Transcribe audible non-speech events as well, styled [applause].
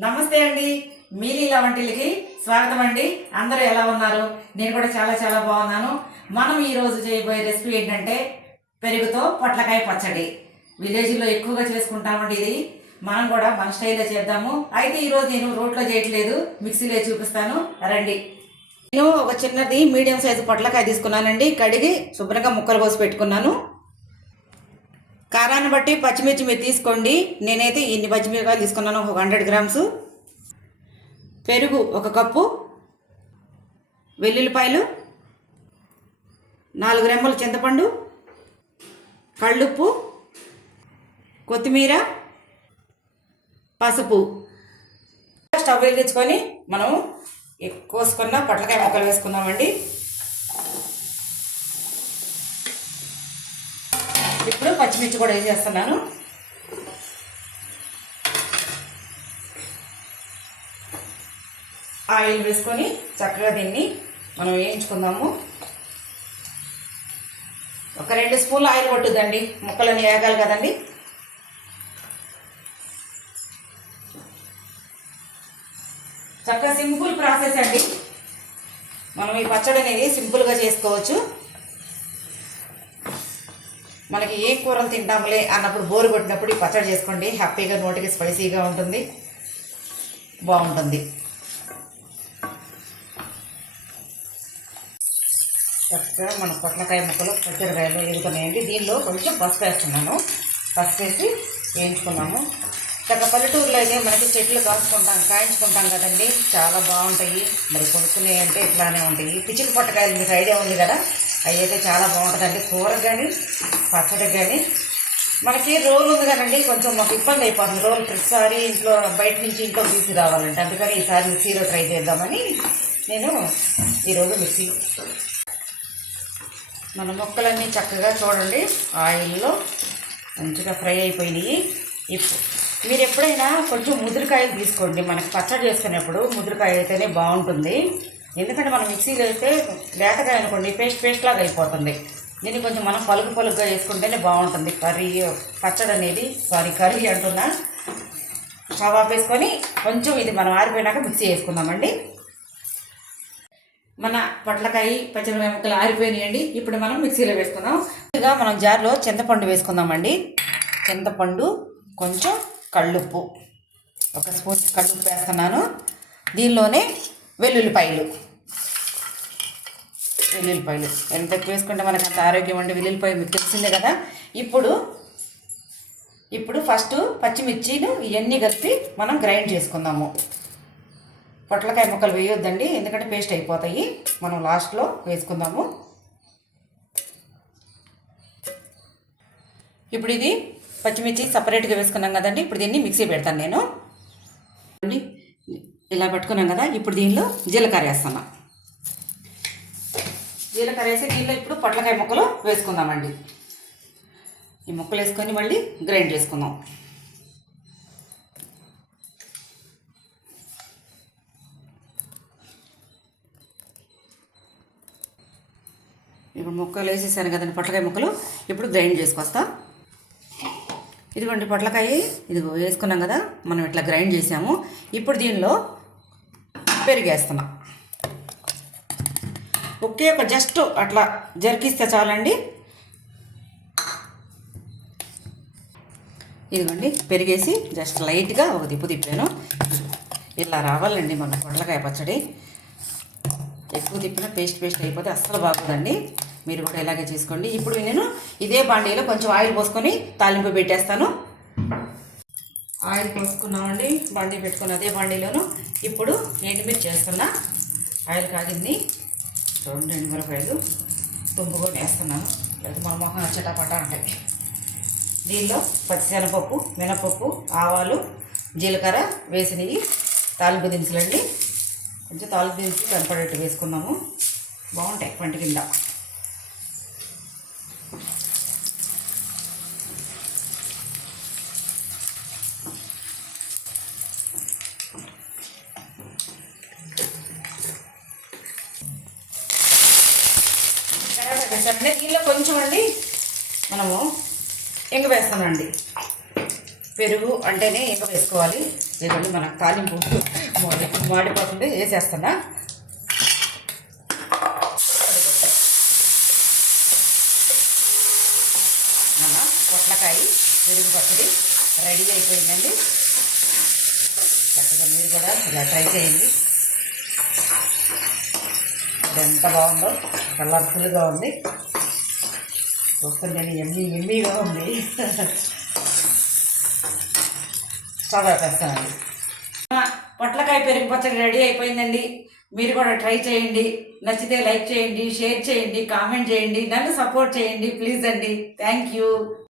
నమస్తే అండి. మీలీలా వంటిలకి స్వాగతం అండి అందరూ ఎలా ఉన్నారు? నేను కూడా చాలా చాలా బాగున్నాను. మనం ఈరోజు చేయబోయే రెసిపీ ఏంటంటే పెరుగుతో పొట్లకాయ పచ్చడి. విలేజ్లో ఎక్కువగా చేసుకుంటామండి ఇది. మనం కూడా మన స్టైల్లో చేద్దాము. అయితే ఈరోజు నేను రోట్లో చేయట్లేదు. మిక్సీలో చూపిస్తాను. రండి. నేను ఒక చిన్నది మీడియం సైజు పొట్లకాయ తీసుకున్నానండి. కడిగి శుభ్రంగా ముక్కలు కోసి పెట్టుకున్నాను. కారాన్ని బట్టి పచ్చిమిర్చి మీరు తీసుకోండి. నేనైతే ఇన్ని పచ్చిమిరకాయలు తీసుకున్నాను. ఒక హండ్రెడ్ గ్రామ్స్. పెరుగు ఒక కప్పు. వెల్లుల్లిపాయలు. నాలుగు రెమ్మలు చింతపండు. కళ్ళుప్పు. కొత్తిమీర. పసుపు. స్టవ్ వెలిగించుకొని మనం కోసుకున్న పొట్లకాయ ముక్కలు వేసుకుందామండి. ఇప్పుడు పచ్చిమిర్చి కూడా వేసేస్తున్నాను ఆయిల్ వేసుకొని చక్కగా దీన్ని మనం వేయించుకుందాము. ఒక రెండు స్పూన్లు ఆయిల్ పట్టుద్దండి ముక్కలన్నీ వేగాలి కదండి. చక్కగా సింపుల్ ప్రాసెస్ అండి. మనం ఈ పచ్చడి అనేది సింపుల్గా చేసుకోవచ్చు. మనకి ఏ కూరలు తింటాములే అన్నప్పుడు బోరు కొట్టినప్పుడు ఈ పచ్చడి చేసుకోండి. హ్యాపీగా నోటికి స్పైసీగా ఉంటుంది. బాగుంటుంది. చక్కగా మన పొట్లకాయ ముక్కలు పచ్చడికాయలు ఎగుతున్నాయండి. దీనిలో కొంచెం పసుపు వేస్తున్నాను. పసుపు వేసి వేయించుకున్నాము. చక్క పల్లెటూరులో అయితే మనకి చెట్లు కాసుకుంటాం కాయించుకుంటాం కదండి. చాలా బాగుంటాయి. మరి కొనుక్కునే అంటే ఇట్లానే ఉంటాయి. పిచ్చిక పొట్టకాయలు మీకు ఐడియా ఉంది కదా? అవి అయితే చాలా బాగుంటుందండి. కూర కానీ పచ్చడి కానీ మనకి రోల్ ఉంది కదండి కొంచెం మాకు ఇబ్బంది అయిపోతుంది. రోల్ ప్రతిసారి ఇంట్లో బయట నుంచి ఇంట్లో తీసి రావాలంటే అందుకని ఈసారి మిక్సీలో ట్రై చేద్దామని నేను ఈరోజు మిక్సీ. మన ముక్కలన్నీ చక్కగా చూడండి ఆయిల్లో మంచిగా ఫ్రై అయిపోయినాయి. ఇప్పుడు మీరు ఎప్పుడైనా కొంచెం ముదిరికాయలు తీసుకోండి. మనకి పచ్చడి చేసుకునేప్పుడు ముదిరికాయ అయితేనే బాగుంటుంది. ఎందుకంటే మనం మిక్సీలో వేస్తే లేతకాయ అనుకోండి పేస్ట్ పేస్ట్ లాగా అయిపోతుంది. దీన్ని కొంచెం మనం పలుకు పలుకుగా వేసుకుంటేనే బాగుంటుంది. కర్రీ పచ్చడి అనేది సారీ కర్రీ అంటున్నా. కబాబ్ వేసుకొని కొంచెం ఇది మనం ఆరిపోయినాక మిక్సీ వేసుకుందామండి. మన పొట్లకాయ పచ్చిమిరపకాయ ముక్కలు ఆరిపోయినాయండి. ఇప్పుడు మనం మిక్సీలో వేసుకుందాం. ఇక మనం జార్లో చింతపండు వేసుకుందామండి. చింతపండు కొంచెం కళ్ళుప్పు. ఒక స్పూన్ కళ్ళుప్పు వేస్తున్నాను. దీనిలోనే వెల్లుల్లిపాయలు. వెల్లుల్లిపాయలు. ఎంత ఎక్కువ వేసుకుంటే మనకి అంత ఆరోగ్యం ఉండి వెల్లుల్లిపాయ మీకు తెలిసిందే కదా? ఇప్పుడు ఇప్పుడు ఫస్ట్ పచ్చిమిర్చిలు ఇవన్నీ కలిపి మనం గ్రైండ్ చేసుకుందాము. పొట్లకాయ ముక్కలు వేయొద్దండి ఎందుకంటే పేస్ట్ అయిపోతాయి. మనం లాస్ట్లో వేసుకుందాము. ఇప్పుడు ఇది పచ్చిమిర్చి సపరేట్గా వేసుకున్నాం కదండి ఇప్పుడు దీన్ని మిక్సీ పెడతాను నేను. ఇలా పెట్టుకున్నాం కదా ఇప్పుడు దీనిలో జీలకర్ర వేస్తున్నాను జీలకర్ర వేసి దీనిలో ఇప్పుడు పొట్లకాయ ముక్కలు వేసుకుందామండి. ఈ ముక్కలు వేసుకొని మళ్ళీ గ్రైండ్ చేసుకుందాం. ఇప్పుడు ముక్కలు వేసేసాను కదండి పొట్లకాయ ముక్కలు. ఇప్పుడు గ్రైండ్ చేసుకొస్తా. ఇదిగోండి పొట్లకాయ ఇది వేసుకున్నాం కదా మనం ఇట్లా గ్రైండ్ చేసాము. ఇప్పుడు దీనిలో పెరిగేస్తున్నాం ఒకే ఒక జస్ట్ అట్లా జరికిస్తే చాలండి. ఇదిగోండి పెరిగేసి జస్ట్ లైట్గా ఒక దిప్పు తిప్పాను. ఇలా రావాలండి మన పొట్లకాయ పచ్చడి. ఎక్కువ తిప్పిన పేస్ట్ పేస్ట్ అయిపోతే అస్సలు బాగుందండి. మీరు కూడా ఇలాగే చేసుకోండి. ఇప్పుడు నేను ఇదే బాండీలో కొంచెం ఆయిల్ పోసుకొని తాలింపు పెట్టేస్తాను. ఆయిల్ పోసుకున్నామండి బాండీ పెట్టుకుని అదే బాండీలోను. ఇప్పుడు ఎండుమిర్చి చేస్తున్నా ఆయిల్ కాగింది. రెండు ఎండుమిరపాయలు తుంపుకొని వేస్తున్నాను. లేకపోతే మన మొహం చటాపట ఉంటాయి. దీనిలో పచ్చిశనగపప్పు మినపప్పు ఆవాలు జీలకర్ర వేసినవి తాలింపు దినుసులండి. కొంచెం తాలింపు దినుసులు కనపడేట్టు వేసుకున్నాము. బాగుంటాయి పంట కింద. వేసారంటే దీనిలో కొంచెం అండి మనము ఇంగ వేస్తామండి. పెరుగు అంటేనే ఇంగ వేసుకోవాలి. ఇదిగోండి మన తాలింపు [laughs] మాడి- మాడిపోతుంది వేసేస్తున్నా. మన పొట్లకాయ పెరుగు పచ్చడి రెడీ అయిపోయిందండి. చక్కగా మీరు కూడా ఇలా ట్రై చేయండి. ఎంత బాగుందో కలర్ఫుల్గా ఉంది. చూస్తుంటే ఎమ్మి ఎమ్మిగా ఉంది. స్టవ్ వేస్తానండి పొట్లకాయ పెరుగు పచ్చడి రెడీ అయిపోయిందండి. మీరు కూడా ట్రై చేయండి. నచ్చితే లైక్ చేయండి షేర్ చేయండి కామెంట్ చేయండి నన్ను సపోర్ట్ చేయండి ప్లీజ్ అండి. Thank you.